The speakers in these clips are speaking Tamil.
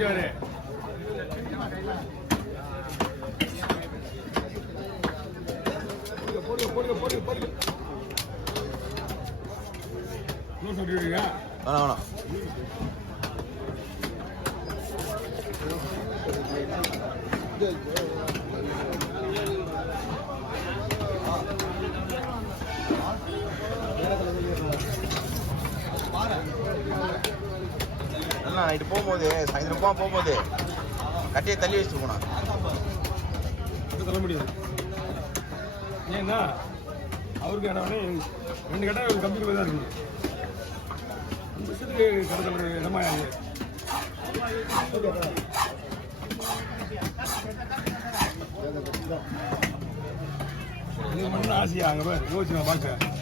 வேணாம் நல்லா நைட்டு போகும்போது சாயந்தரம் போகும்போது கட்டியை தள்ளி வச்சுட்டு போனா சொல்ல முடியாது. ஏன்னா அவருக்கு இடமே 2 கட்டா ஒரு கம்பெனி தான் இருக்குது. அந்த விஷயத்துக்கு கடற்கரை இடமா இது மட்டும் ஆசையா அங்கே போய் யோசிச்சு நான் பார்க்க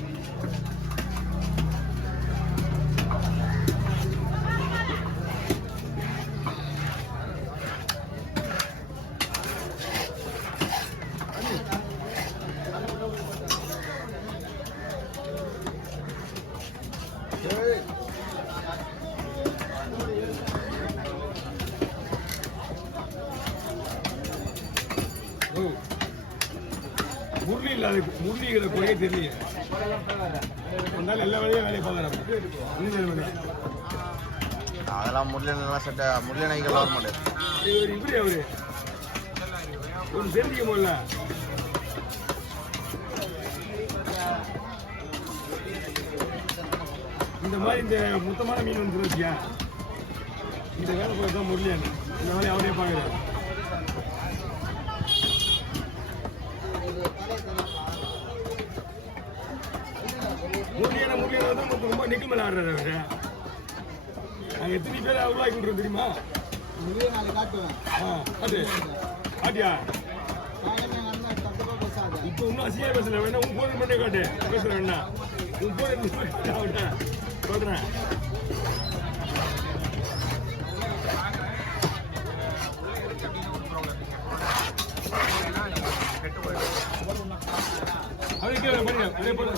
முரளி இல்லாத முரளிங்கிற குறையே தெரியல. அதனால எல்லா வேலையும் வேலையை பார்க்குறாங்க. அதெல்லாம் முரளியெல்லாம் செட்ட முரளி நைகள் வர மாட்டேன். இப்படி அவரு ஒரு தெரிஞ்சிக்க முடியல. இந்த மாதிரி இந்த மொத்தமான மீன் வந்து வச்சியா இந்த வேலை போய் தான் முரளியானு இந்த வேலையை அவரே பார்க்குறாரு. முரளியான தான் ரொம்ப நிக்கல் மேலே ஆடுறாரு அவரு. நாங்கள் எத்தனை பேர் உருவாக்கி விட்றோம் தெரியுமா? அது ஆட்டியா இப்போ இன்னும் அசியா பேசல வேணா உன் போன் பண்ணே காட்டு பேசுற வேணா உன் போன் சொல்றேன். அதுக்கு அதே போல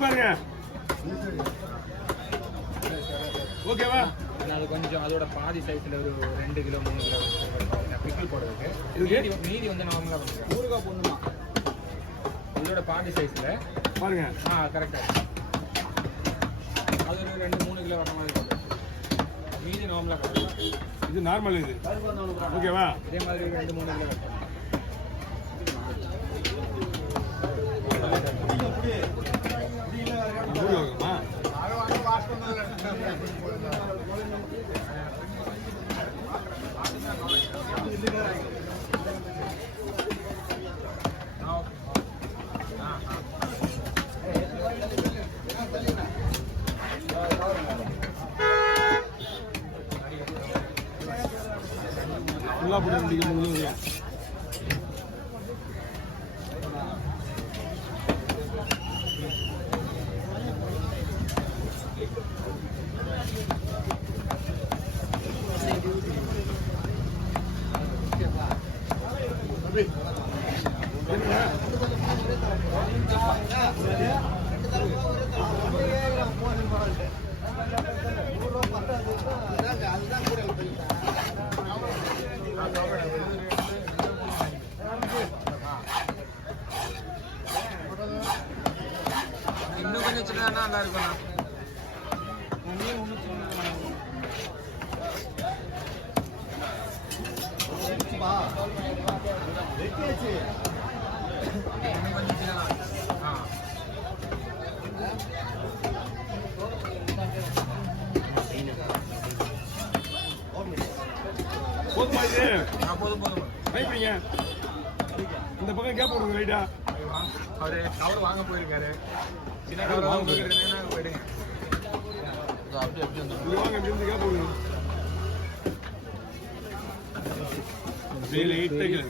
பாருங்க ஓகேவா? அது கொஞ்சம் அதோட பாதி சைஸ்ல ஒரு 2 கிலோ 3 கிலோ பிக்கிள் போடுறதுக்கு மீதி வந்து நார்மலா ஊறுகாய் போடணுமா? இதோட பாதி சைஸ்ல பாருங்க. கரெக்டா அது ஒரு 2-3 கிலோ வர மாதிரி மீதி நார்மலா இது நார்மல். இது ஓகேவா? இதே மாதிரி 2-3 கிலோ ஃபுல்லாக போட்டு இன்னும் கொஞ்சம் சின்னதானா நல்லா இருக்கும். போதுமா இது? போதும் போதும். பயப்படுங்க. இந்த பக்கம் கேப் விடுங்க ரைட்டா. அவரு கவர் வாங்க போயிருக்காரு. சின்ன கவர் வாங்க போயிருக்காருன்னா போயிடுங்க. அப்படியே அப்படியே வந்து இங்க வாங்க, இப்படி இருந்து கேப் விடுங்க. அப்படியே லைட்டா கீழே.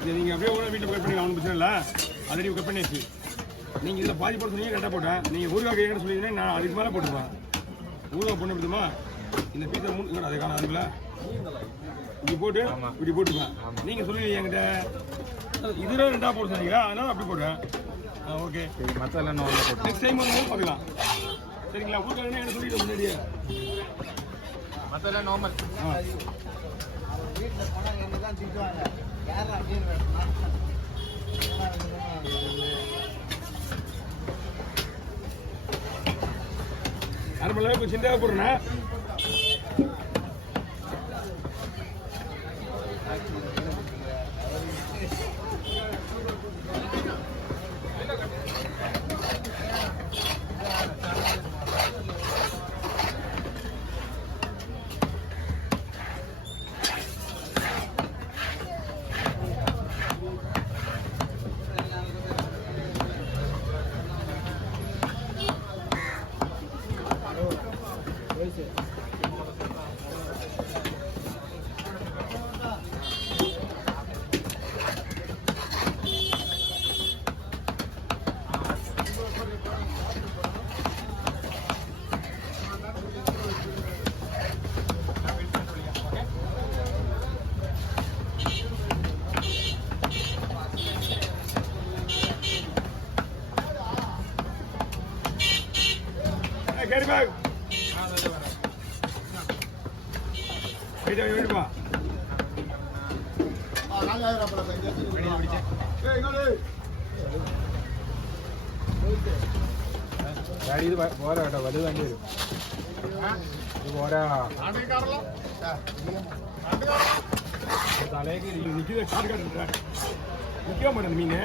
இதை நீங்கள் அப்படியே கூட வீட்டில் கட் பண்ணி ஒன்றும் பிரச்சனை இல்லை. அதை நீங்கள் கட் பண்ணியாச்சு. நீங்கள் இதில் பாதி போட சொன்னீங்க, கரெக்டாக போட்டேன். நீங்கள் ஊறுகாய் கேட்கணும்னு சொல்லிங்கன்னா நான் அதுக்கு மேலே போட்டுப்பேன். ஊறுகாய் பண்ண முடியுமா? இந்த பீஸை மூணு அதை காணும் அதுக்குள்ள இப்படி போட்டு இப்படி போட்டுப்பேன். நீங்கள் சொல்லுவீங்க என்கிட்ட இதில் ரெண்டாக போட சொன்னீங்களா, அதனால அப்படி போட்டேன். ஓகே, சரி, மற்ற எல்லாம் நார்மலாக போட்டு நெக்ஸ்ட் டைம் வந்து பார்க்கலாம். சரிங்களா? ஊறுகாய் என்ன சொல்லிட்டு முன்னாடியே மற்ற எல்லாம் நார்மல். வீட்டில் போனால் என்ன தான் திட்டுவாங்க, யாரும் அப்படின்னு அரை மணி நேரம் சிந்தையாக போடுறேன். கேரி பேக் வேணுமா? ഇത് പോരാ കേട്ടോ, വലുത് വേണ്ടി വരും. ഇത് പോരാ, தலைக்கு நிற்கிது காடு காட்டுற நிற்க மாட்டேன் மீன்.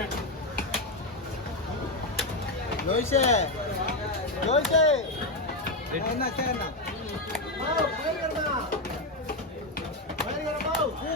ஜோய்ஸே ஜோய்ஸே என்ன சரிண்ணா பூ